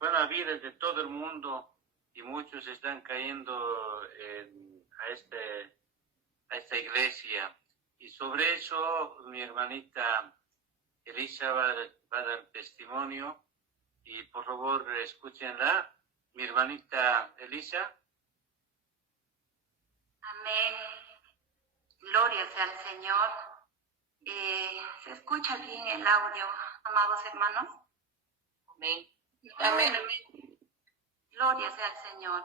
buena vida de todo el mundo y muchos están cayendo a esta iglesia. Y sobre eso mi hermanita Elisa va a dar testimonio y por favor escúchenla. Mi hermanita Elisa. Amén. Gloria sea al Señor. ¿Se escucha bien el audio, amados hermanos? Amén. Amén. Gloria sea al Señor.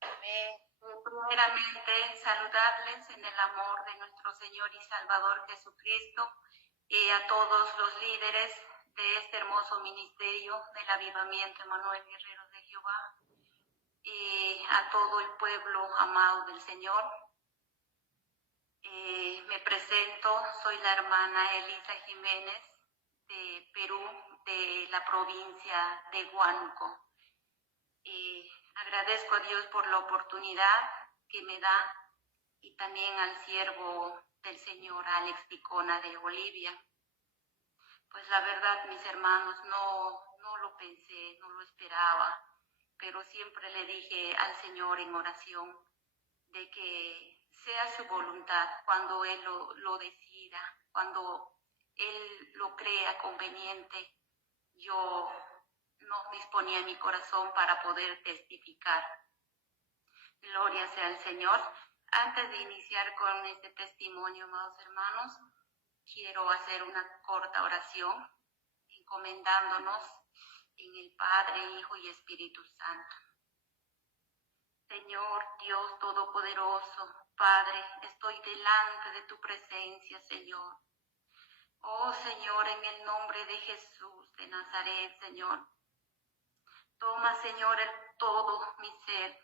Amén. Primeramente, saludarles en el amor de nuestro Señor y Salvador Jesucristo y a todos los líderes de este hermoso ministerio del Avivamiento Emanuel Guerreros de Jehová y a todo el pueblo amado del Señor. Me presento, soy la hermana Elisa Jiménez de Perú, de la provincia de Huánuco. Agradezco a Dios por la oportunidad que me da y también al siervo del Señor Alex Ticona de Bolivia. Pues la verdad, mis hermanos, no lo pensé, no lo esperaba, pero siempre le dije al Señor en oración de que sea su voluntad cuando Él lo decida, cuando Él lo crea conveniente. Yo no disponía mi corazón para poder testificar. Gloria sea al Señor. Antes de iniciar con este testimonio, amados hermanos, quiero hacer una corta oración encomendándonos en el Padre, Hijo y Espíritu Santo. Señor Dios Todopoderoso, Padre, estoy delante de tu presencia, Señor. Oh Señor, en el nombre de Jesús de Nazaret, Señor. Toma, Señor, todo mi ser.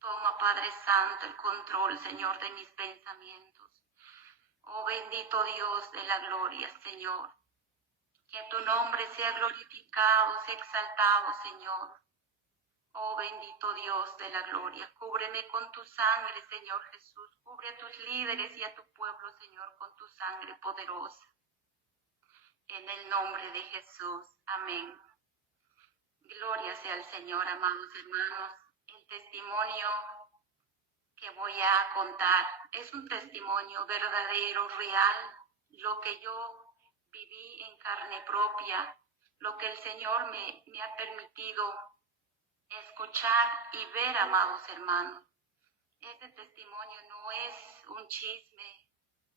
Toma, Padre Santo, el control, Señor, de mis pensamientos. Oh bendito Dios de la gloria, Señor. Que tu nombre sea glorificado, sea exaltado, Señor. Oh bendito Dios de la gloria, cúbreme con tu sangre, Señor Jesús. Cubre a tus líderes y a tu pueblo, Señor, con tu sangre poderosa. En el nombre de Jesús. Amén. Gloria sea al Señor, amados hermanos. El testimonio que voy a contar es un testimonio verdadero, real, lo que yo viví en carne propia, lo que el Señor me ha permitido escuchar y ver, amados hermanos. Este testimonio no es un chisme,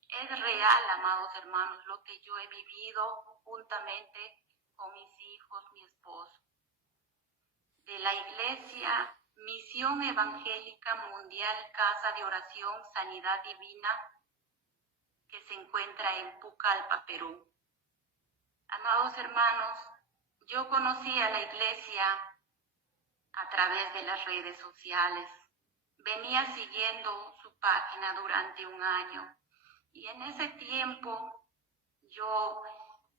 es real, amados hermanos, lo que yo he vivido juntamente con mis hijos, mi esposo. De la Iglesia Misión Evangélica Mundial Casa de Oración Sanidad Divina, que se encuentra en Pucallpa, Perú. Amados hermanos, yo conocí a la iglesia a través de las redes sociales. Venía siguiendo su página durante un año y en ese tiempo yo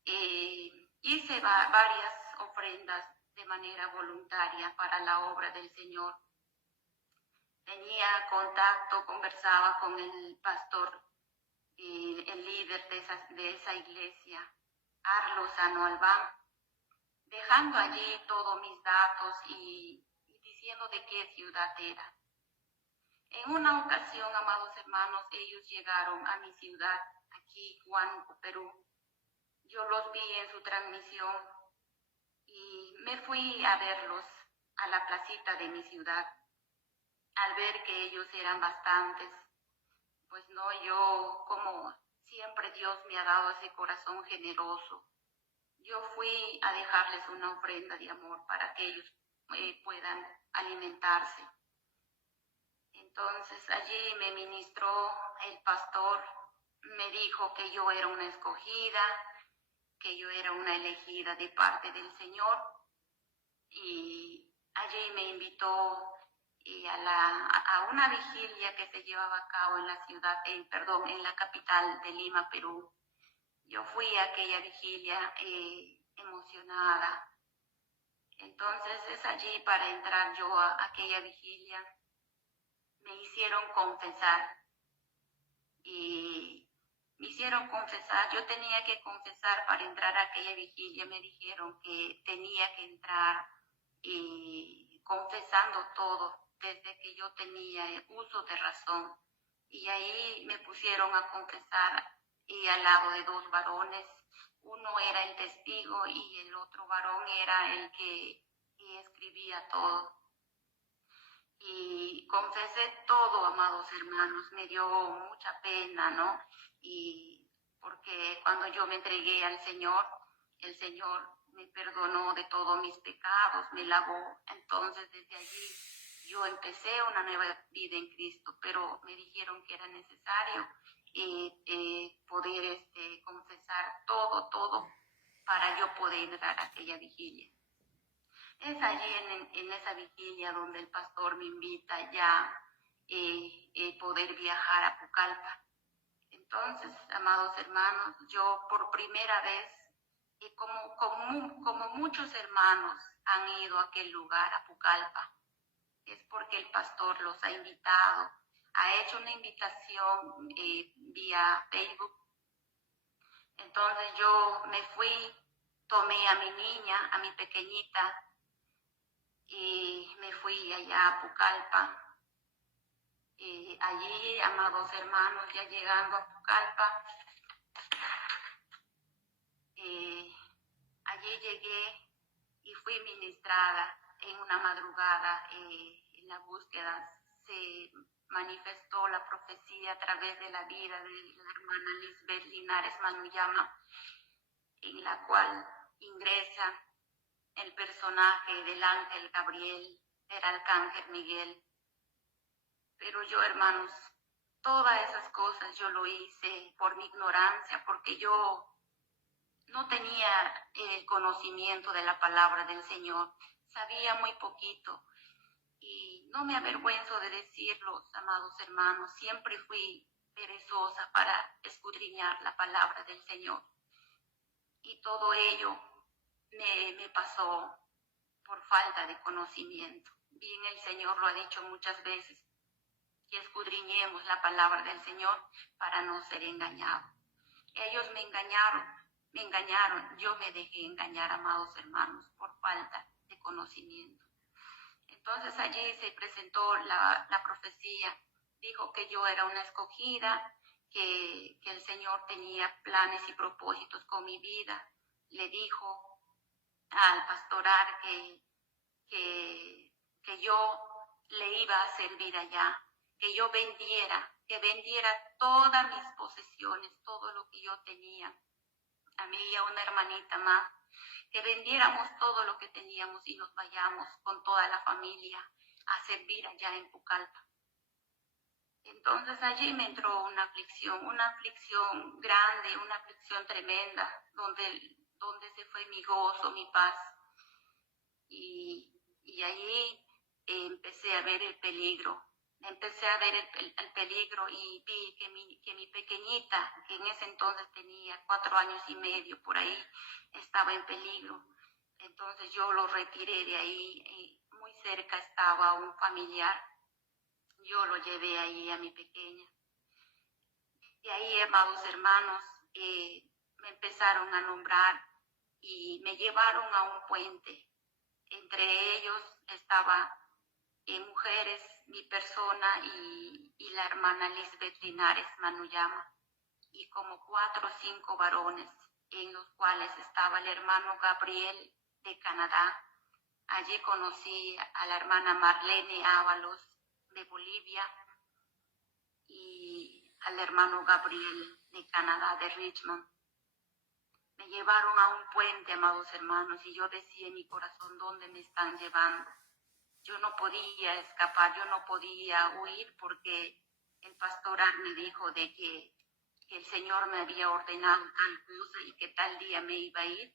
hice varias ofrendas de manera voluntaria para la obra del Señor. Tenía contacto, conversaba con el pastor, el líder de esa iglesia, Arlo Sano Albán, dejando allí todos mis datos y diciendo de qué ciudad era. En una ocasión, amados hermanos, ellos llegaron a mi ciudad, aquí, Huánuco, Perú. Yo los vi en su transmisión y me fui a verlos a la placita de mi ciudad. Al ver que ellos eran bastantes, pues no, yo como siempre Dios me ha dado ese corazón generoso. Yo fui a dejarles una ofrenda de amor para que ellos puedan alimentarse. Entonces allí me ministró el pastor, me dijo que yo era una escogida, que yo era una elegida de parte del Señor, y allí me invitó a una vigilia que se llevaba a cabo en la ciudad, en la capital de Lima, Perú. Yo fui a aquella vigilia emocionada. Entonces es allí para entrar yo a aquella vigilia. Me hicieron confesar. Y me hicieron confesar. Yo tenía que confesar para entrar a aquella vigilia. Me dijeron que tenía que entrar y confesando todo desde que yo tenía uso de razón. Y ahí me pusieron a confesar y al lado de dos varones. Uno era el testigo y el otro varón era el que escribía todo. Y confesé todo, amados hermanos, me dio mucha pena, ¿no? Y porque cuando yo me entregué al Señor, el Señor me perdonó de todos mis pecados, me lavó. Entonces desde allí yo empecé una nueva vida en Cristo, pero me dijeron que era necesario poder confesar todo para yo poder dar aquella vigilia. Es allí en esa vigilia donde el pastor me invita ya poder viajar a Pucallpa. Entonces, amados hermanos, yo por primera vez, como muchos hermanos han ido a aquel lugar, a Pucallpa, es porque el pastor los ha invitado, ha hecho una invitación vía Facebook. Entonces yo me fui, tomé a mi niña, a mi pequeñita, y me fui allá a Pucallpa. Allí, amados hermanos, ya llegando a Pucallpa, allí llegué y fui ministrada en una madrugada. En la búsqueda se manifestó la profecía a través de la vida de la hermana Lisbeth Linares Manuyama, en la cual ingresa el personaje del ángel Gabriel, del arcángel Miguel. Pero yo, hermanos, todas esas cosas yo lo hice por mi ignorancia, porque yo no tenía el conocimiento de la palabra del Señor, sabía muy poquito y no me avergüenzo de decirlo, amados hermanos, siempre fui perezosa para escudriñar la palabra del Señor y todo ello me pasó por falta de conocimiento. Bien, el Señor lo ha dicho muchas veces, que escudriñemos la palabra del Señor para no ser engañados. Ellos me engañaron, yo me dejé engañar, amados hermanos, por falta de conocimiento. Entonces allí se presentó la profecía, dijo que yo era una escogida, que el Señor tenía planes y propósitos con mi vida. Le dijo al pastoral que yo le iba a servir allá, que yo vendiera todas mis posesiones, todo lo que yo tenía, a mí y a una hermanita más, que vendiéramos todo lo que teníamos y nos vayamos con toda la familia a servir allá en Pucallpa. Entonces allí me entró una aflicción grande, una aflicción tremenda, donde se fue mi gozo, mi paz. Y allí empecé a ver el peligro. Empecé a ver el peligro y vi que mi pequeñita, que en ese entonces tenía 4 años y medio, por ahí estaba en peligro. Entonces yo lo retiré de ahí, y muy cerca estaba un familiar. Yo lo llevé ahí a mi pequeña. Y ahí, amados hermanos, me empezaron a nombrar y me llevaron a un puente. Entre ellos estaba mujeres, mi persona y la hermana Lisbeth Linares Manuyama, y como 4 o 5 varones, en los cuales estaba el hermano Gabriel de Canadá. Allí conocí a la hermana Marlene Ábalos de Bolivia y al hermano Gabriel de Canadá, de Richmond. Me llevaron a un puente, amados hermanos, y yo decía en mi corazón, ¿dónde me están llevando? Yo no podía escapar, yo no podía huir, porque el pastoral me dijo de que el Señor me había ordenado tal cosa y que tal día me iba a ir.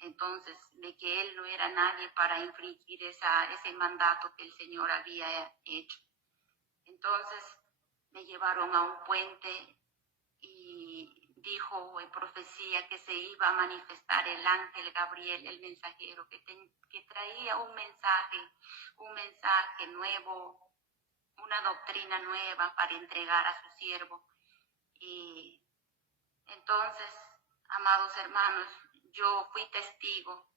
Entonces, de que Él no era nadie para infringir ese mandato que el Señor había hecho. Entonces, me llevaron a un puente y dijo en profecía que se iba a manifestar el ángel Gabriel, el mensajero, que traía un mensaje nuevo, una doctrina nueva para entregar a su siervo. Y entonces, amados hermanos, yo fui testigo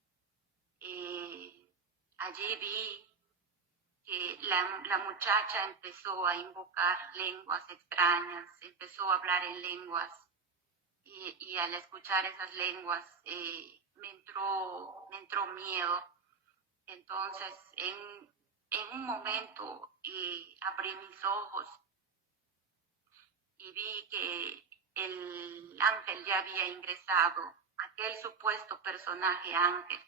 allí vi que la muchacha empezó a invocar lenguas extrañas, empezó a hablar en lenguas y al escuchar esas lenguas me entró miedo. Entonces en un momento abrí mis ojos y vi que el ángel ya había ingresado, aquel supuesto personaje ángel,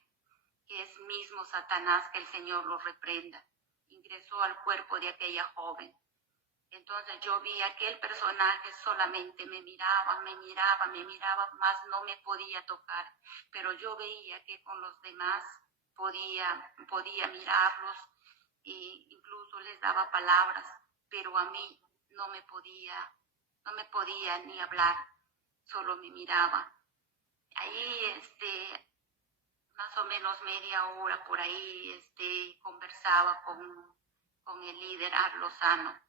que es mismo Satanás, que el Señor lo reprenda, ingresó al cuerpo de aquella joven. Entonces yo vi aquel personaje, solamente me miraba, más no me podía tocar, pero yo veía que con los demás podía mirarlos e incluso les daba palabras, pero a mí no me podía ni hablar, solo me miraba. Ahí más o menos media hora por ahí conversaba con el líder Arlozano,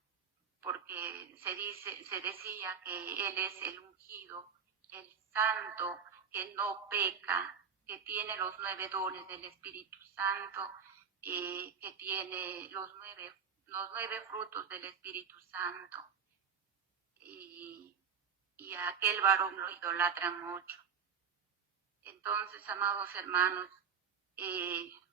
porque se decía que él es el ungido, el santo, que no peca, que tiene los 9 dones del Espíritu Santo, que tiene los nueve frutos del Espíritu Santo. Y a aquel varón lo idolatran mucho. Entonces, amados hermanos,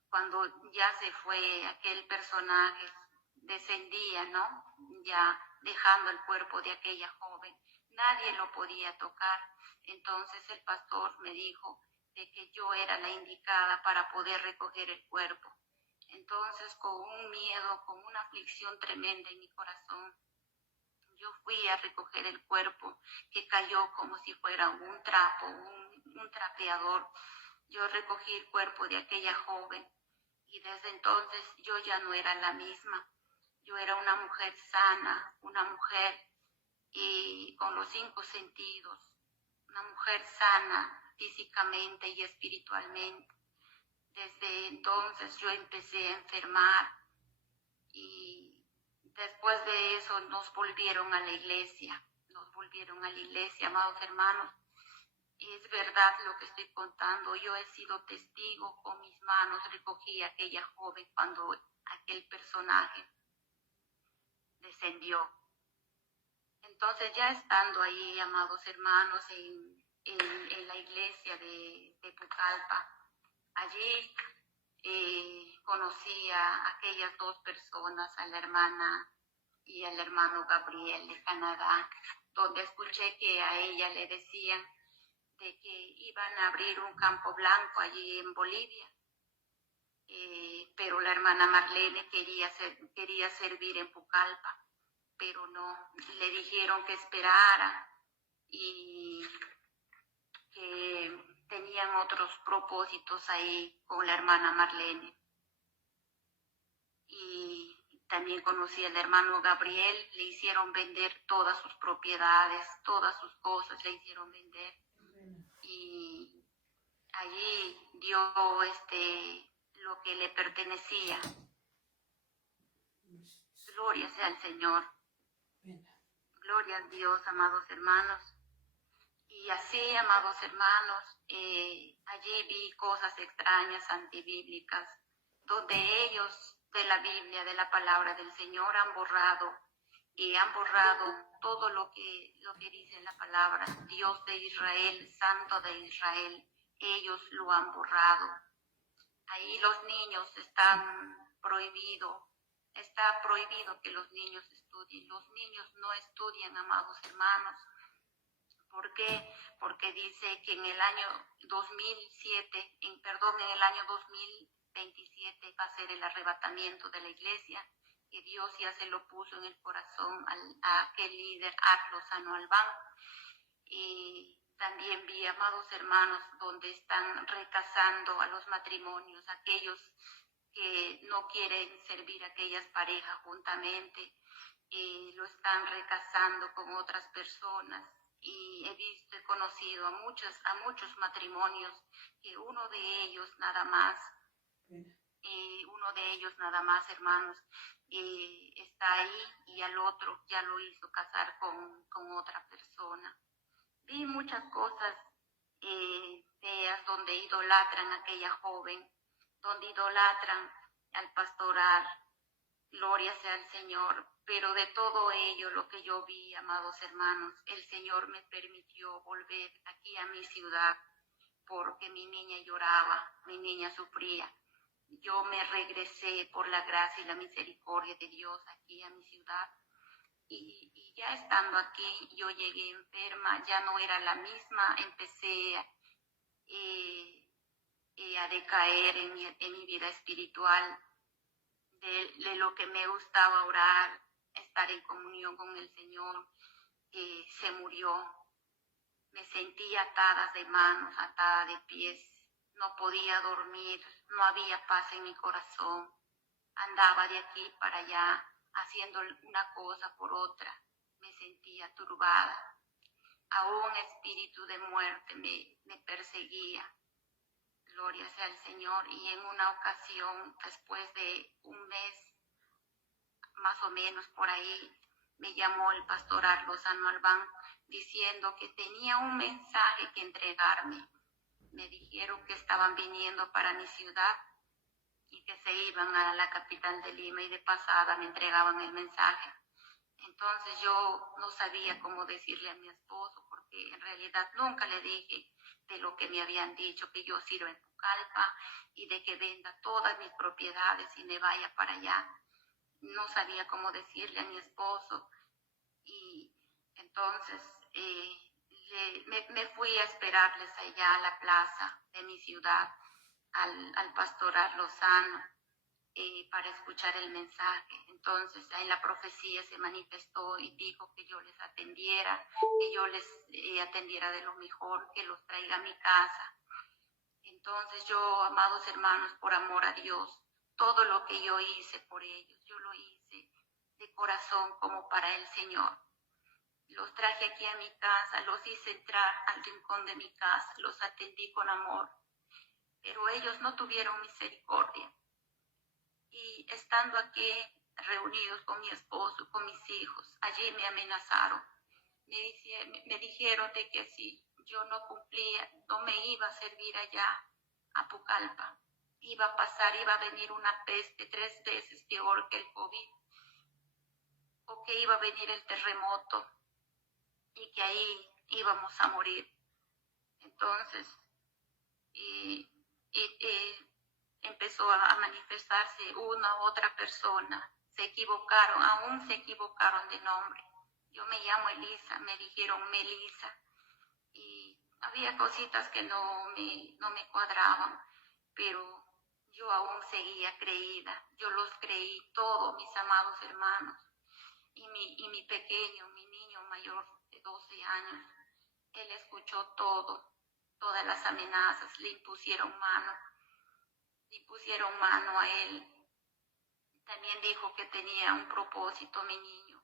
cuando ya se fue aquel personaje, descendía, ¿no? Ya dejando el cuerpo de aquella joven, nadie lo podía tocar. Entonces el pastor me dijo de que yo era la indicada para poder recoger el cuerpo. Entonces, con un miedo, con una aflicción tremenda en mi corazón, yo fui a recoger el cuerpo, que cayó como si fuera un trapo, un trapeador. Yo recogí el cuerpo de aquella joven y desde entonces yo ya no era la misma. Yo era una mujer sana, una mujer con los 5 sentidos, una mujer sana físicamente y espiritualmente. Desde entonces yo empecé a enfermar y después de eso nos volvieron a la iglesia, amados hermanos. Es verdad lo que estoy contando, yo he sido testigo, con mis manos recogí a aquella joven cuando aquel personaje descendió. Entonces, ya estando ahí, amados hermanos, en la iglesia de Pucallpa, allí conocí a aquellas 2 personas, a la hermana y al hermano Gabriel de Canadá, donde escuché que a ella le decían de que iban a abrir un campo blanco allí en Bolivia, pero la hermana Marlene quería servir en Pucallpa, pero no, le dijeron que esperara y que tenían otros propósitos ahí con la hermana Marlene. Y también conocí al hermano Gabriel, le hicieron vender todas sus propiedades, todas sus cosas le hicieron vender. Y allí dio lo que le pertenecía. Gloria sea al Señor. Gloria a Dios, amados hermanos. Y así, amados hermanos, allí vi cosas extrañas, antibíblicas, donde ellos de la Biblia, de la palabra del Señor, han borrado todo lo que dice la palabra. Dios de Israel, Santo de Israel, ellos lo han borrado. Ahí los niños están prohibidos. Está prohibido que los niños estudien. Los niños no estudian, amados hermanos. ¿Por qué? Porque dice que en el año 2027 va a ser el arrebatamiento de la iglesia, que Dios ya se lo puso en el corazón a aquel líder Arlozano Albán. Y también vi, amados hermanos, donde están rechazando a los matrimonios, aquellos que no quieren servir a aquellas parejas juntamente, lo están rechazando con otras personas. Y he conocido a muchos matrimonios que uno de ellos nada más, hermanos, está ahí y al otro ya lo hizo casar con otra persona. Vi muchas cosas feas donde idolatran a aquella joven, donde idolatran al pastoral. Gloria sea al Señor. Pero de todo ello, lo que yo vi, amados hermanos, el Señor me permitió volver aquí a mi ciudad porque mi niña lloraba, mi niña sufría. Yo me regresé por la gracia y la misericordia de Dios aquí a mi ciudad. Y ya estando aquí, yo llegué enferma, ya no era la misma, empecé a decaer en mi vida espiritual, de lo que me gustaba orar, estar en comunión con el Señor, se murió. Me sentía atada de manos, atada de pies, no podía dormir, no había paz en mi corazón, andaba de aquí para allá, haciendo una cosa por otra, me sentía turbada. Aún espíritu de muerte me perseguía. Gloria sea al Señor. Y en una ocasión, después de un mes, más o menos por ahí, me llamó el pastor Lozano Albán diciendo que tenía un mensaje que entregarme. Me dijeron que estaban viniendo para mi ciudad y que se iban a la capital de Lima y de pasada me entregaban el mensaje. Entonces yo no sabía cómo decirle a mi esposo, porque en realidad nunca le dije de lo que me habían dicho, que yo sirva en Pucallpa y de que venda todas mis propiedades y me vaya para allá. No sabía cómo decirle a mi esposo y entonces me fui a esperarles allá a la plaza de mi ciudad, al pastoral Lozano, para escuchar el mensaje. Entonces en la profecía se manifestó y dijo que yo les atendiera, que yo les atendiera de lo mejor, que los traiga a mi casa. Entonces yo, amados hermanos, por amor a Dios, todo lo que yo hice por ellos, yo lo hice de corazón como para el Señor. Los traje aquí a mi casa, los hice entrar al rincón de mi casa, los atendí con amor, pero ellos no tuvieron misericordia. Y estando aquí reunidos con mi esposo, con mis hijos, allí me amenazaron. Me dijeron de que si yo no cumplía, no me iba a servir allá a Pucallpa. Iba a pasar, iba a venir una peste 3 veces peor que el COVID, o que iba a venir el terremoto y que ahí íbamos a morir. Entonces, empezó a manifestarse una u otra persona. Se equivocaron, aún se equivocaron de nombre. Yo me llamo Elisa, me dijeron Melisa. Y había cositas que no me cuadraban, pero yo aún seguía creída. Yo los creí todos, mis amados hermanos. Y mi pequeño, mi niño mayor de 12 años, él escuchó todas las amenazas, le impusieron mano a él. También dijo que tenía un propósito mi niño.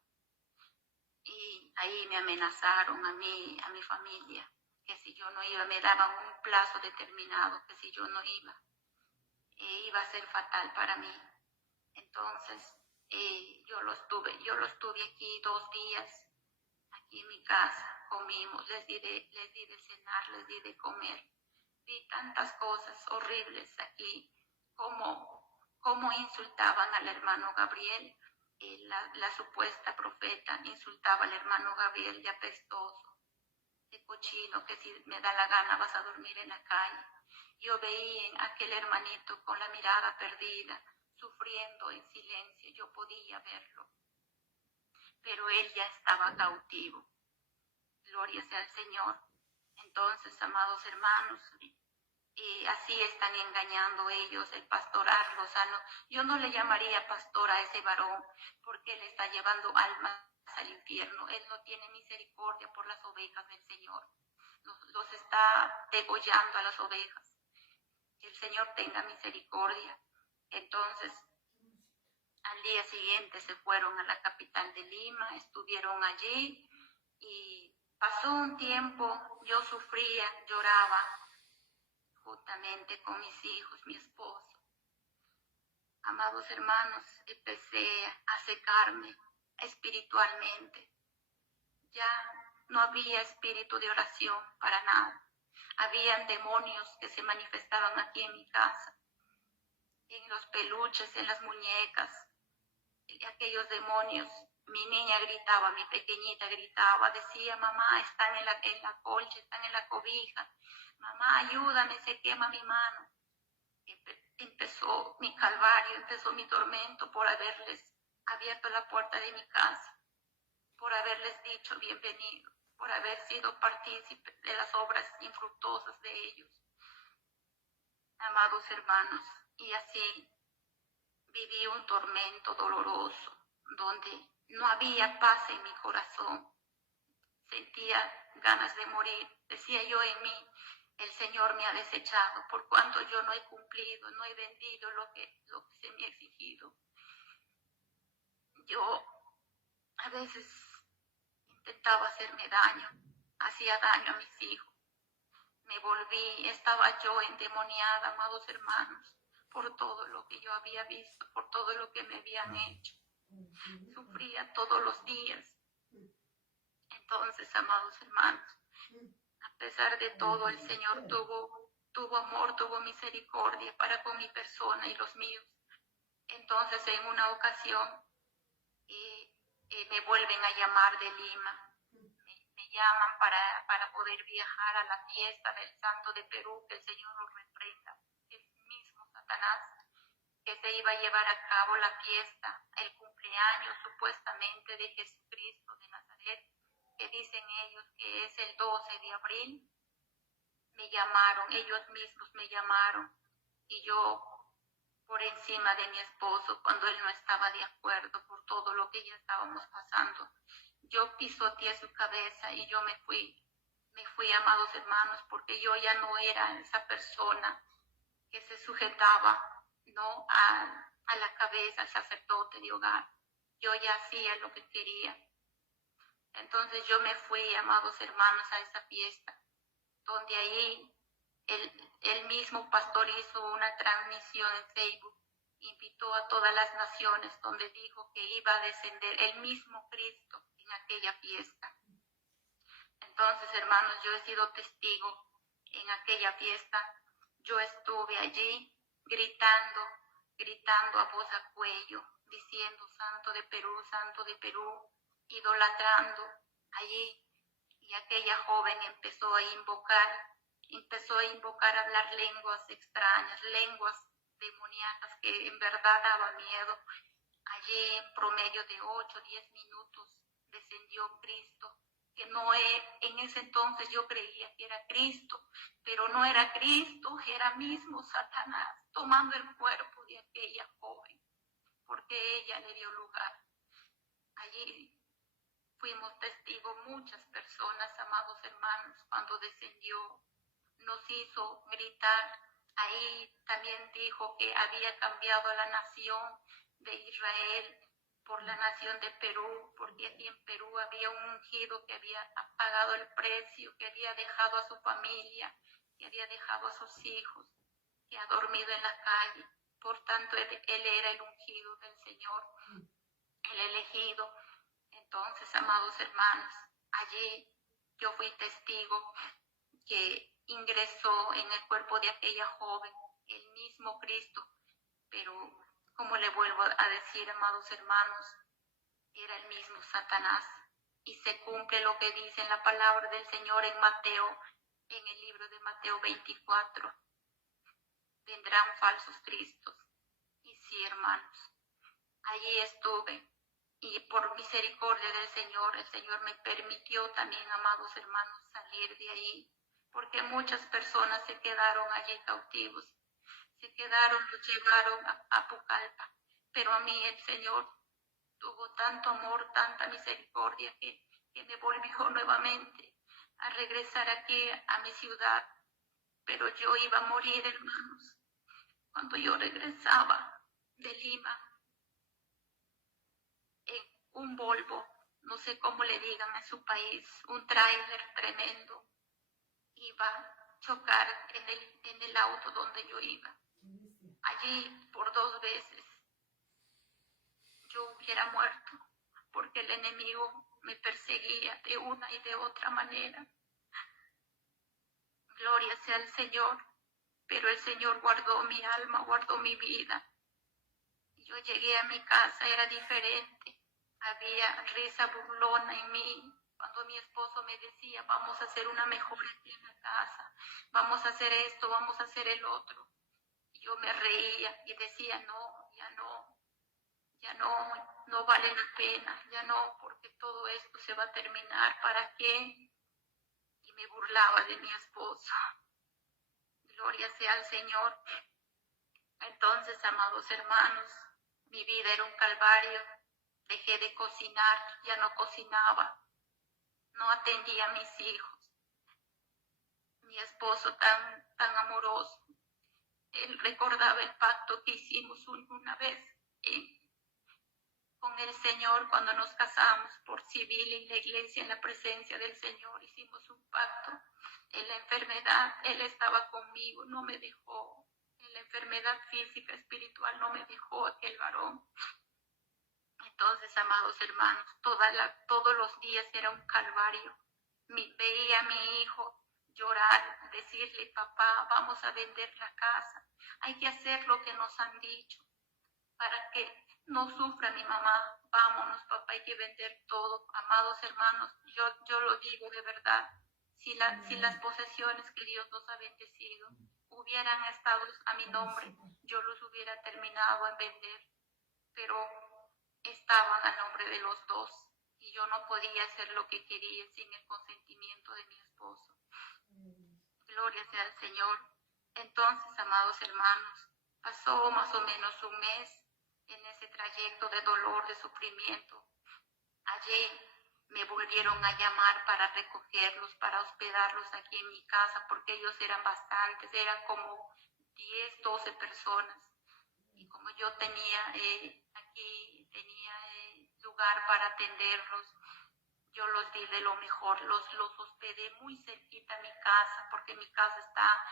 Y ahí me amenazaron a mí, a mi familia, que si yo no iba, me daban un plazo determinado, que si yo no iba, iba a ser fatal para mí. Entonces, yo los tuve aquí 2 días, aquí en mi casa, comimos, les di de cenar, les di de comer. Vi tantas cosas horribles aquí, como insultaban al hermano Gabriel, la supuesta profeta insultaba al hermano Gabriel de apestoso, de cochino, que si me da la gana vas a dormir en la calle. Yo veía a aquel hermanito con la mirada perdida, sufriendo en silencio, yo podía verlo, pero él ya estaba cautivo. Gloria sea al Señor. Entonces, amados hermanos, así están engañando ellos, el pastor Lozano. Yo no le llamaría pastor a ese varón, porque él está llevando almas al infierno. Él no tiene misericordia por las ovejas del Señor. Los está degollando a las ovejas. Que el Señor tenga misericordia. Entonces, al día siguiente se fueron a la capital de Lima, estuvieron allí y pasó un tiempo, yo sufría, lloraba, juntamente con mis hijos, mi esposo. Amados hermanos, empecé a secarme espiritualmente. Ya no había espíritu de oración para nada. Habían demonios que se manifestaban aquí en mi casa. en los peluches, en las muñecas, aquellos demonios. Mi niña gritaba, mi pequeñita gritaba, decía, mamá, están en la colcha, están en la cobija, mamá, ayúdame, se quema mi mano. Empezó mi calvario, empezó mi tormento por haberles abierto la puerta de mi casa, por haberles dicho bienvenido, por haber sido partícipe de las obras infructuosas de ellos. Amados hermanos, y así viví un tormento doloroso, donde no había paz en mi corazón. Sentía ganas de morir. Decía yo en mí, el Señor me ha desechado, por cuanto yo no he cumplido, no he vendido lo que se me ha exigido. Yo a veces intentaba hacerme daño, hacía daño a mis hijos. Me volví, estaba yo endemoniada, amados hermanos, por todo lo que yo había visto, por todo lo que me habían hecho. Sufría todos los días. Entonces, amados hermanos, a pesar de todo, el Señor tuvo amor, tuvo misericordia para con mi persona y los míos. Entonces, en una ocasión, me vuelven a llamar de Lima. Me llaman para poder viajar a la fiesta del Santo de Perú, que el Señor lo reprenda. El mismo Satanás, que se iba a llevar a cabo la fiesta, el cumpleaños supuestamente de Jesucristo de Nazaret, que dicen ellos que es el 12 de abril, me llamaron, ellos mismos me llamaron, y yo por encima de mi esposo, cuando él no estaba de acuerdo por todo lo que ya estábamos pasando, yo pisoteé su cabeza y yo me fui, amados hermanos, porque yo ya no era esa persona que se sujetaba, ¿no?, a la cabeza, al sacerdote de hogar. Yo ya hacía lo que quería. Entonces yo me fui, amados hermanos, a esa fiesta, donde ahí el mismo pastor hizo una transmisión en Facebook, invitó a todas las naciones, donde dijo que iba a descender el mismo Cristo en aquella fiesta. Entonces, hermanos, yo he sido testigo en aquella fiesta. Yo estuve allí gritando a voz a cuello, diciendo Santo de Perú, idolatrando allí. Y aquella joven empezó a invocar, hablar lenguas extrañas, lenguas demoníacas que en verdad daba miedo. Allí en promedio de 8 o 10 minutos descendió Cristo, que en ese entonces yo creía que era Cristo, pero no era Cristo, era mismo Satanás tomando el cuerpo de aquella joven, porque ella le dio lugar. Allí fuimos testigos muchas personas, amados hermanos, cuando descendió, nos hizo gritar. Ahí también dijo que había cambiado la nación de Israel por la nación de Perú, porque aquí en Perú había un ungido que había pagado el precio, que había dejado a su familia, que había dejado a sus hijos, que ha dormido en la calle. Por tanto, él era el ungido del Señor, el elegido. Entonces, amados hermanos, allí yo fui testigo que ingresó en el cuerpo de aquella joven el mismo Cristo, pero como le vuelvo a decir, amados hermanos, era el mismo Satanás. Y se cumple lo que dice en la palabra del Señor en Mateo, en el libro de Mateo 24. Vendrán falsos cristos. Y sí, hermanos, allí estuve. Y por misericordia del Señor, el Señor me permitió también, amados hermanos, salir de ahí, porque muchas personas se quedaron allí cautivos, los llevaron a Pucallpa, pero a mí el Señor tuvo tanto amor, tanta misericordia, que me volvió nuevamente a regresar aquí a mi ciudad, pero yo iba a morir, hermanos, cuando yo regresaba de Lima, en un Volvo, no sé cómo le digan en su país, un tráiler tremendo, iba a chocar en el auto donde yo iba. Allí por 2 veces yo hubiera muerto, porque el enemigo me perseguía de una y de otra manera. Gloria sea al Señor, pero el Señor guardó mi alma, guardó mi vida. Yo llegué a mi casa, era diferente. Había risa burlona en mí. Cuando mi esposo me decía, vamos a hacer una mejora aquí en la casa, vamos a hacer esto, vamos a hacer el otro. Yo me reía y decía, no, no vale la pena, ya no, porque todo esto se va a terminar, ¿para qué? Y me burlaba de mi esposo. Gloria sea al Señor. Entonces, amados hermanos, mi vida era un calvario. Dejé de cocinar, ya no cocinaba, no atendía a mis hijos. Mi esposo tan amoroso, él recordaba el pacto que hicimos una vez con el Señor cuando nos casamos por civil en la iglesia, en la presencia del Señor. Hicimos un pacto. En la enfermedad, Él estaba conmigo, no me dejó. En la enfermedad física, espiritual, no me dejó aquel varón. Entonces, amados hermanos, todos los días era un calvario. Veía a mi hijo llorar, decirle, papá, vamos a vender la casa. Hay que hacer lo que nos han dicho para que no sufra mi mamá. Vámonos, papá, hay que vender todo. Amados hermanos, yo lo digo de verdad. Si las posesiones que Dios nos ha bendecido hubieran estado a mi nombre, yo los hubiera terminado en vender. Pero estaban a nombre de los dos y yo no podía hacer lo que quería sin el consentimiento de mi esposo. Gloria sea al Señor. Entonces, amados hermanos, pasó más o menos un mes en ese trayecto de dolor, de sufrimiento. Allí me volvieron a llamar para recogerlos, para hospedarlos aquí en mi casa, porque ellos eran bastantes, eran como 10, 12 personas. Y como yo tenía lugar para atenderlos, yo los di de lo mejor, los hospedé muy cerquita a mi casa, porque mi casa está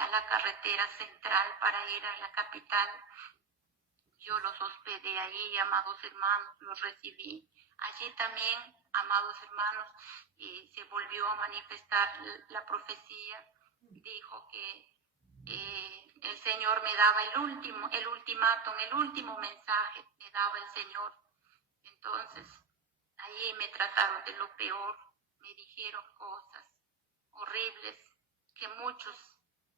a la carretera central para ir a la capital. Yo los hospedé ahí, amados hermanos, los recibí. Allí también, amados hermanos, se volvió a manifestar la profecía. Dijo que el Señor me daba el ultimátum, el último mensaje me daba el Señor. Entonces, allí me trataron de lo peor, me dijeron cosas horribles, que muchos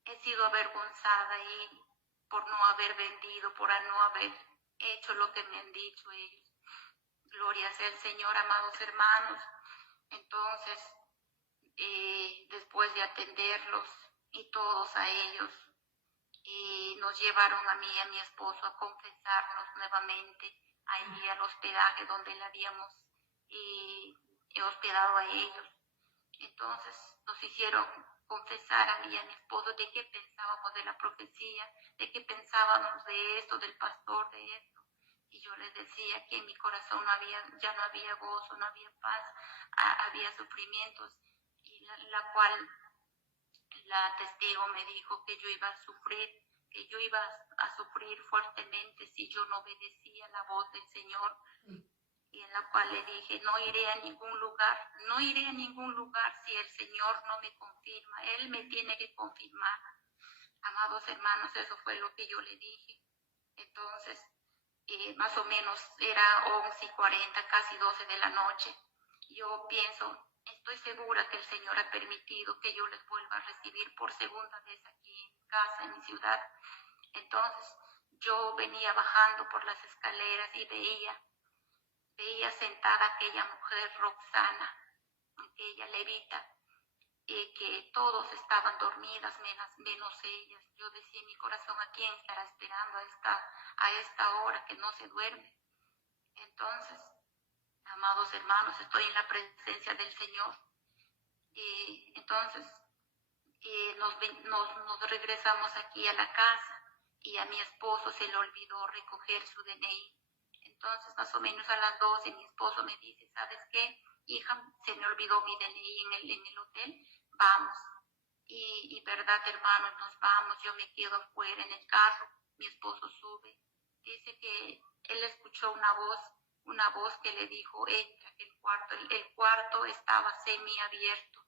he sido avergonzada ahí por no haber vendido, por no haber hecho lo que me han dicho ellos. Gloria sea al Señor, amados hermanos. Entonces, después de atenderlos y todos a ellos, nos llevaron a mí y a mi esposo a confesarnos nuevamente allí al hospedaje donde le habíamos hospedado a ellos. Entonces nos hicieron confesar a mí y a mi esposo de qué pensábamos de la profecía, de qué pensábamos de esto, del pastor, de esto. Y yo les decía que en mi corazón ya no había gozo, no había paz, había sufrimientos, y la cual la testigo me dijo que yo iba a sufrir, que yo iba a sufrir fuertemente si yo no obedecía la voz del Señor, y en la cual le dije, no iré a ningún lugar si el Señor no me confirma, Él me tiene que confirmar. Amados hermanos, eso fue lo que yo le dije. Entonces, más o menos era 11:40, casi 12 de la noche. Yo pienso, estoy segura que el Señor ha permitido que yo les vuelva a recibir por segunda vez aquí en mi casa, en mi ciudad. Entonces, yo venía bajando por las escaleras y veía sentada aquella mujer Roxana, aquella levita, que todos estaban dormidas menos ellas. Yo decía en mi corazón, ¿a quién estará esperando a esta hora que no se duerme? Entonces, amados hermanos, estoy en la presencia del Señor. Entonces, nos regresamos aquí a la casa y a mi esposo se le olvidó recoger su DNI. Entonces, más o menos a las 12, mi esposo me dice, ¿sabes qué? Hija, se me olvidó mi DNI en el hotel, vamos. Y verdad, hermanos, nos vamos, yo me quedo afuera en el carro, mi esposo sube. Dice que él escuchó una voz que le dijo, entra, el cuarto estaba semiabierto.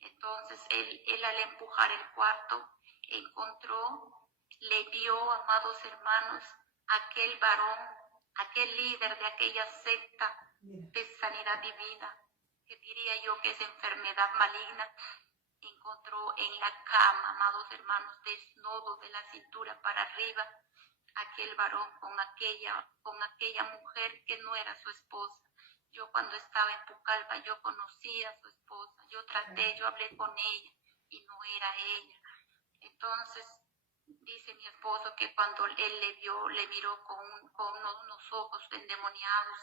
Entonces, él al empujar el cuarto, encontró, le vio, amados hermanos, aquel varón, aquel líder de aquella secta de sanidad divina, que diría yo que es enfermedad maligna, encontró en la cama, amados hermanos, desnudo de la cintura para arriba, aquel varón con aquella mujer que no era su esposa. Yo cuando estaba en Pucallpa, yo conocí a su esposa, yo hablé con ella y no era ella. Entonces, dice mi esposo que cuando él le vio, le miró con unos ojos endemoniados.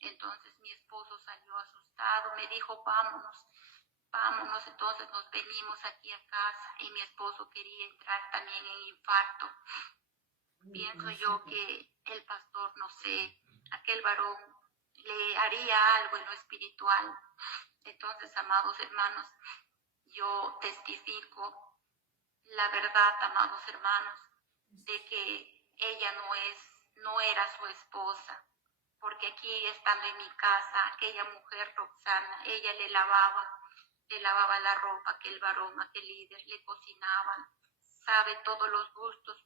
Entonces mi esposo salió asustado, me dijo, vámonos. Entonces nos venimos aquí a casa y mi esposo quería entrar también en infarto. Pienso yo que el pastor, no sé, aquel varón le haría algo en lo espiritual. Entonces, amados hermanos, yo testifico la verdad, amados hermanos, de que ella no era su esposa, porque aquí estando en mi casa, aquella mujer Roxana, ella le lavaba la ropa a aquel varón, a aquel líder, le cocinaba, sabe todos los gustos.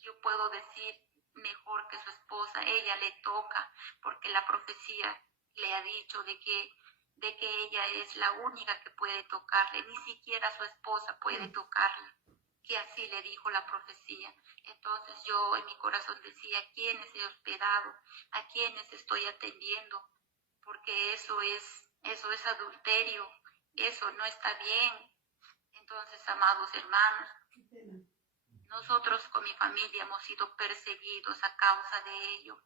Yo puedo decir mejor que su esposa, ella le toca, porque la profecía le ha dicho de que ella es la única que puede tocarle, ni siquiera su esposa puede tocarle, que así le dijo la profecía. Entonces yo en mi corazón decía, ¿a quiénes he hospedado? ¿A quiénes estoy atendiendo? Porque eso es adulterio, eso no está bien. Entonces, amados hermanos, nosotros con mi familia hemos sido perseguidos a causa de ello,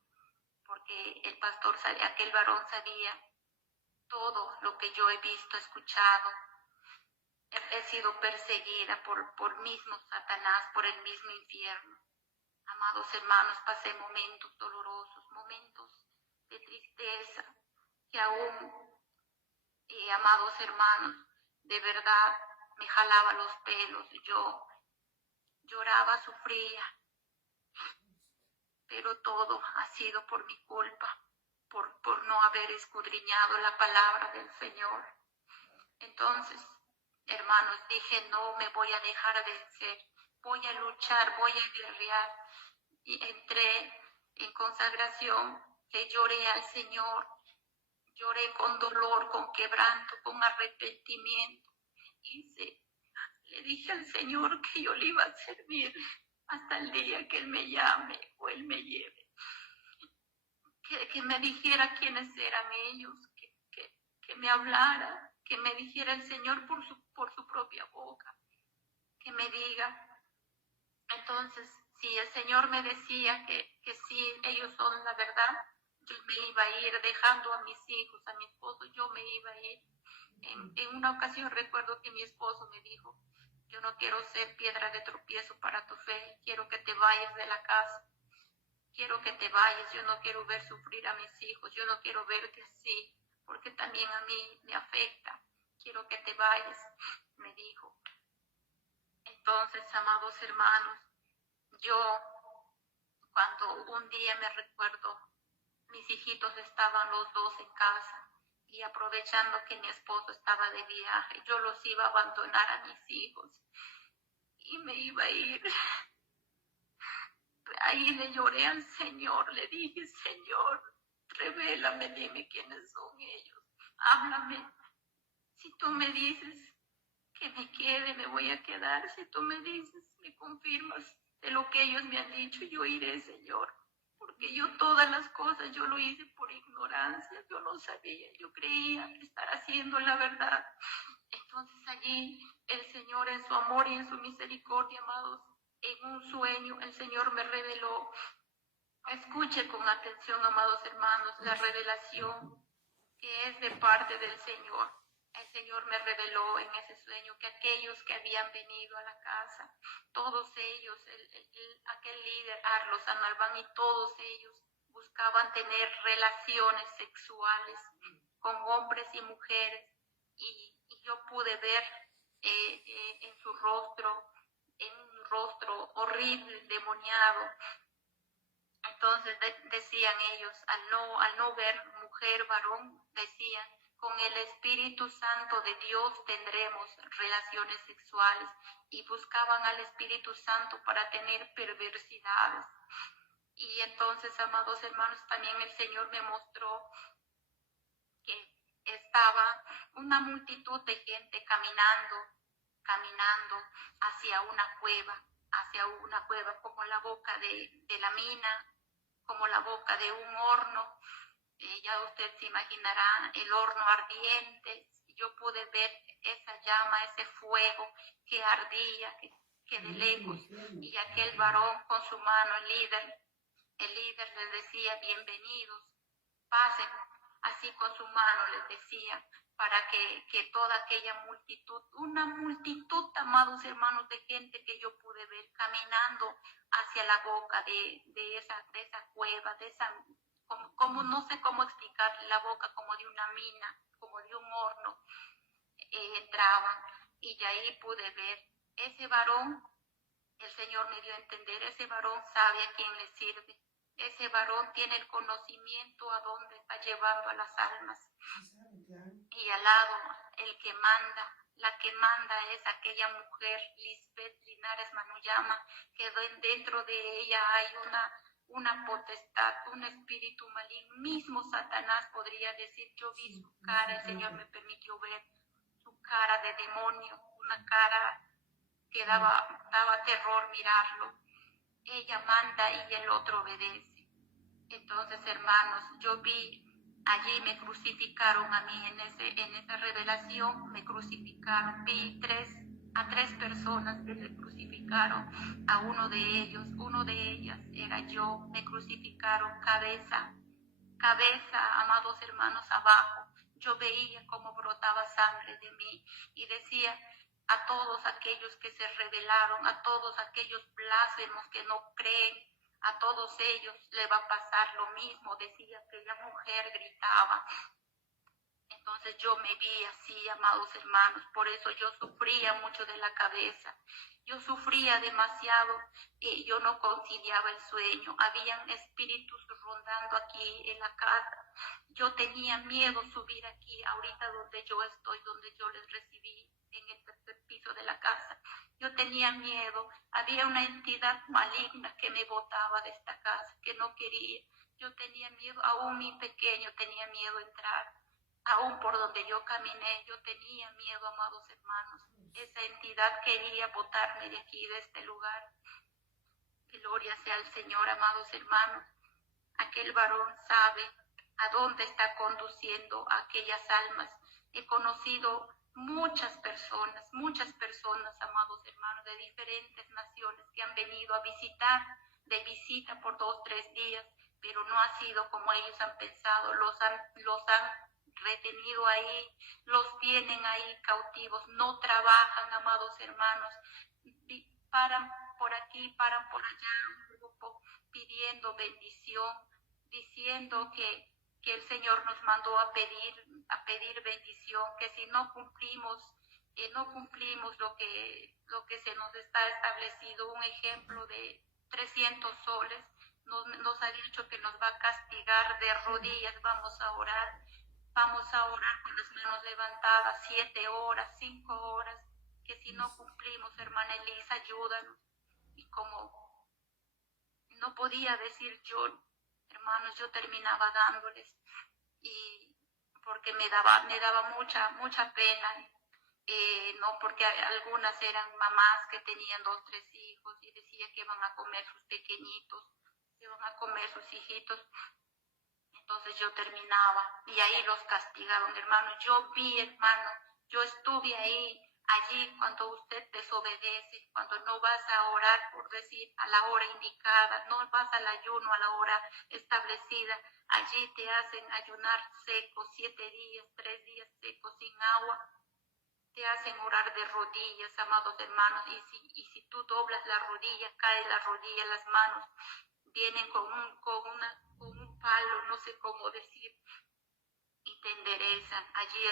porque el pastor sabía, aquel varón sabía todo lo que yo he visto, escuchado. He sido perseguida por mismo Satanás, por el mismo infierno. Amados hermanos, pasé momentos dolorosos, momentos de tristeza, que aún, amados hermanos, de verdad me jalaba los pelos, yo lloraba, sufría, pero todo ha sido por mi culpa, por no haber escudriñado la palabra del Señor. Entonces, hermanos, dije, no me voy a dejar vencer, voy a luchar, voy a guerrear. Y entré en consagración, que lloré al Señor, lloré con dolor, con quebranto, con arrepentimiento. Le dije al Señor que yo le iba a servir hasta el día que Él me llame o Él me lleve. Que me dijera quiénes eran ellos, que me hablara, que me dijera el Señor por su propia boca, que me diga. Entonces, si el Señor me decía que sí, ellos son la verdad, yo me iba a ir dejando a mis hijos, a mi esposo, yo me iba a ir. En una ocasión recuerdo que mi esposo me dijo, yo no quiero ser piedra de tropiezo para tu fe, quiero que te vayas de la casa, quiero que te vayas, yo no quiero ver sufrir a mis hijos, yo no quiero verte así, porque también a mí me afecta, quiero que te vayas, me dijo. Entonces, amados hermanos, yo cuando un día me recuerdo, mis hijitos estaban los dos en casa y aprovechando que mi esposo estaba de viaje, yo los iba a abandonar a mis hijos y me iba a ir. Ahí le lloré al Señor, le dije, Señor, revélame, dime quiénes son ellos, háblame. Si tú me dices que me quede, me voy a quedar. Si tú me dices, me confirmas de lo que ellos me han dicho, yo iré, Señor. Porque yo todas las cosas, yo lo hice por ignorancia, yo no sabía, yo creía estar haciendo la verdad. Entonces allí el Señor en su amor y en su misericordia, amados, en un sueño el Señor me reveló. Escuche con atención, amados hermanos, la revelación que es de parte del Señor. El Señor me reveló en ese sueño que aquellos que habían venido a la casa, todos ellos, aquel líder, Arlos, Analbán y todos ellos buscaban tener relaciones sexuales con hombres y mujeres, y yo pude ver en su rostro, en un rostro horrible, demoniado. Entonces decían ellos, al no ver mujer, varón, decían, con el Espíritu Santo de Dios tendremos relaciones sexuales, y buscaban al Espíritu Santo para tener perversidades. Y entonces, amados hermanos, también el Señor me mostró que estaba una multitud de gente caminando hacia una cueva como la boca de la mina, como la boca de un horno. Ya usted se imaginará el horno ardiente. Yo pude ver esa llama, ese fuego que ardía, que de lejos, y aquel varón con su mano, el líder les decía: bienvenidos, pasen, así con su mano les decía, para que toda aquella multitud, una multitud, amados hermanos, de gente que yo pude ver caminando hacia la boca de esa cueva, de esa, como no sé cómo explicar, la boca como de una mina, como de un horno, entraban, y ahí pude ver ese varón. El Señor me dio a entender, ese varón sabe a quién le sirve. Ese varón tiene el conocimiento a dónde está llevando a las almas. Y al lado, la que manda es aquella mujer, Lisbeth Linares Manuyama, que dentro de ella hay una potestad, un espíritu maligno. Mismo Satanás podría decir: yo vi su cara, el Señor me permitió ver su cara de demonio, una cara que daba terror mirarlo. Ella manda y el otro obedece. Entonces, hermanos, yo vi allí, me crucificaron a mí en esa revelación, me crucificaron. Vi a tres personas que le crucificaron a uno de ellas era yo. Me crucificaron cabeza, amados hermanos, abajo. Yo veía cómo brotaba sangre de mí y decía: a todos aquellos que se rebelaron, a todos aquellos blasfemos que no creen, a todos ellos le va a pasar lo mismo, decía aquella mujer, gritaba. Entonces yo me vi así, amados hermanos, por eso yo sufría mucho de la cabeza. Yo sufría demasiado, yo no conciliaba el sueño, habían espíritus rondando aquí en la casa. Yo tenía miedo subir aquí, ahorita donde yo estoy, donde yo les recibí, en el tercer piso de la casa. Yo tenía miedo, había una entidad maligna que me botaba de esta casa, que no quería. Yo tenía miedo, aún mi pequeño tenía miedo a entrar. Aún por donde yo caminé, yo tenía miedo, amados hermanos. Esa entidad quería botarme de aquí, de este lugar. Gloria sea al Señor, amados hermanos. Aquel varón sabe a dónde está conduciendo a aquellas almas. He conocido muchas personas, amados hermanos, de diferentes naciones que han venido a visitar, de visita por 2 o 3 días, pero no ha sido como ellos han pensado. Los han retenido ahí, los tienen ahí cautivos, no trabajan, amados hermanos, paran por aquí, paran por allá, un grupo pidiendo bendición, diciendo que el Señor nos mandó a pedir bendición, que si no cumplimos lo que se nos está establecido, un ejemplo de 300 soles, nos ha dicho que nos va a castigar de rodillas. Vamos a orar con las manos levantadas 7 horas, 5 horas, que si no cumplimos, hermana Elisa, ayúdanos. Y como no podía decir yo, hermanos, yo terminaba dándoles, y porque me daba mucha pena, no, porque algunas eran mamás que tenían 2 o 3 hijos y decían que iban a comer sus pequeñitos, que iban a comer sus hijitos. Entonces yo terminaba y ahí los castigaron, hermano. Yo vi, hermano, yo estuve allí cuando usted desobedece, cuando no vas a orar, por decir, a la hora indicada, no vas al ayuno a la hora establecida. Allí te hacen ayunar seco, 7 días, 3 días secos, sin agua. Te hacen orar de rodillas, amados hermanos, y si tú doblas la rodilla, cae la rodilla, las manos vienen con un palo, no sé cómo decir, y te enderezan. Allí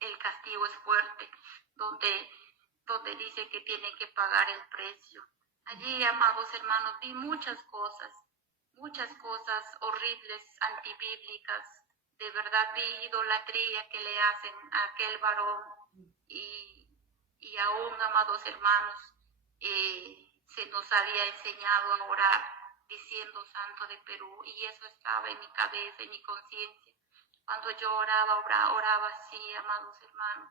el castigo es fuerte, donde dice que tienen que pagar el precio. Allí, amados hermanos, vi muchas cosas horribles, antibíblicas, de verdad vi idolatría que le hacen a aquel varón y aún, amados hermanos, se nos había enseñado a orar diciendo Santo de Perú, y eso estaba en mi cabeza, en mi conciencia. Cuando yo oraba así, amados hermanos.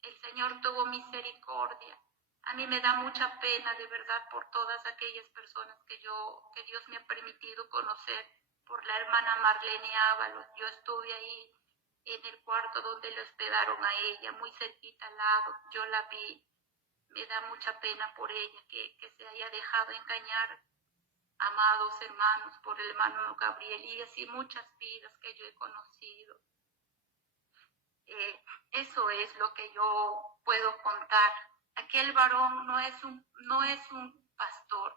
El Señor tuvo misericordia. A mí me da mucha pena, de verdad, por todas aquellas personas que Dios me ha permitido conocer, por la hermana Marlene Ábalos. Yo estuve ahí en el cuarto donde le hospedaron a ella, muy cerquita al lado. Yo la vi. Me da mucha pena por ella, que se haya dejado engañar, amados hermanos, por el hermano Gabriel, y así muchas vidas que yo he conocido. Eso es lo que yo puedo contar. Aquel varón no es un pastor,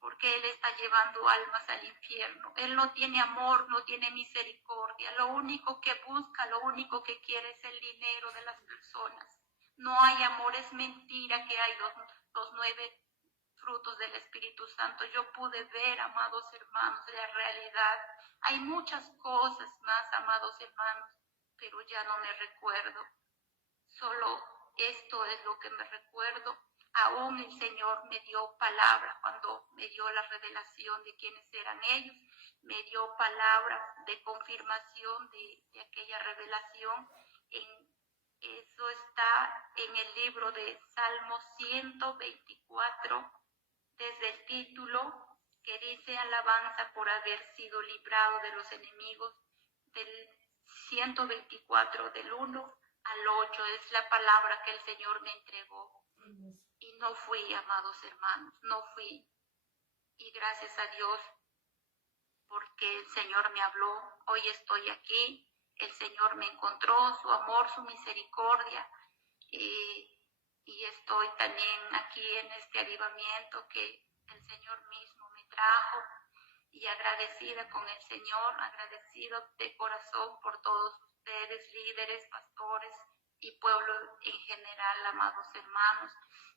porque él está llevando almas al infierno. Él no tiene amor, no tiene misericordia. Lo único que busca, lo único que quiere es el dinero de las personas. No hay amor, es mentira que hay los 9 frutos del Espíritu Santo. Yo pude ver, amados hermanos, la realidad. Hay muchas cosas más, amados hermanos, pero ya no me recuerdo. Solo esto es lo que me recuerdo. Aún el Señor me dio palabra cuando me dio la revelación de quiénes eran ellos. Me dio palabra de confirmación de aquella revelación. Eso está en el libro de Salmo 124, desde el título que dice alabanza por haber sido librado de los enemigos, del 124, del 1 al 8, es la palabra que el Señor me entregó. Y no fui, amados hermanos, no fui. Y gracias a Dios, porque el Señor me habló, hoy estoy aquí, el Señor me encontró, su amor, su misericordia, y estoy también aquí en este avivamiento que el Señor mismo me trajo, y agradecida con el Señor, agradecido de corazón por todos ustedes, líderes, pastores y pueblo en general, amados hermanos,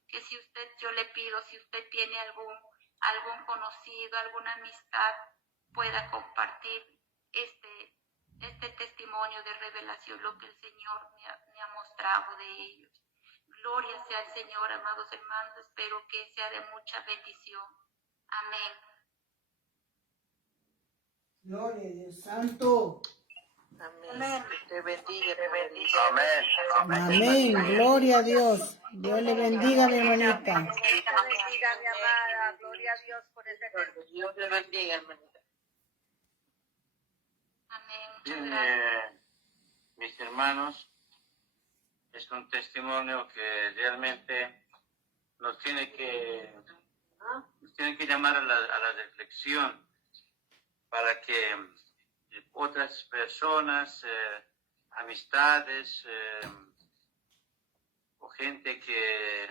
que si usted, yo le pido, si usted tiene algún conocido, alguna amistad, pueda compartir este testimonio de revelación, lo que el Señor me ha mostrado de ellos. Gloria sea al Señor, amados hermanos, espero que sea de mucha bendición. Amén. Gloria a Dios Santo. Amén. Te bendiga. Amén. Amén. Gloria a Dios. Dios le bendiga, mi hermanita. Dios te bendiga, mi amada. Gloria a Dios por ese testimonio. Dios te bendiga, hermanita. Amén. Bien, Muchas gracias. mis hermanos, es un testimonio que realmente nos tiene que llamar a la reflexión para que otras personas, amistades o gente que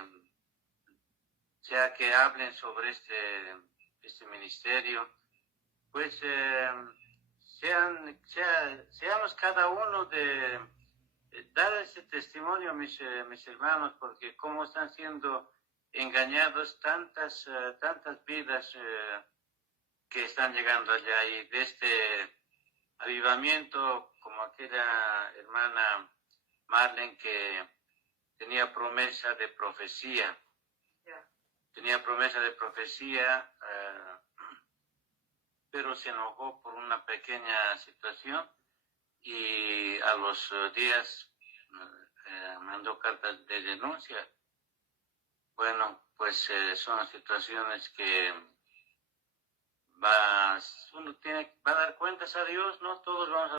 hablen sobre este ministerio, pues seamos cada uno de dar ese testimonio, mis hermanos, porque cómo están siendo engañados tantas vidas que están llegando allá, y de este avivamiento, como aquella hermana Marlene que tenía promesa de profecía, pero se enojó por una pequeña situación y a los días mandó cartas de denuncia. Bueno, pues son situaciones que uno va a dar cuentas a Dios, ¿no? Todos vamos a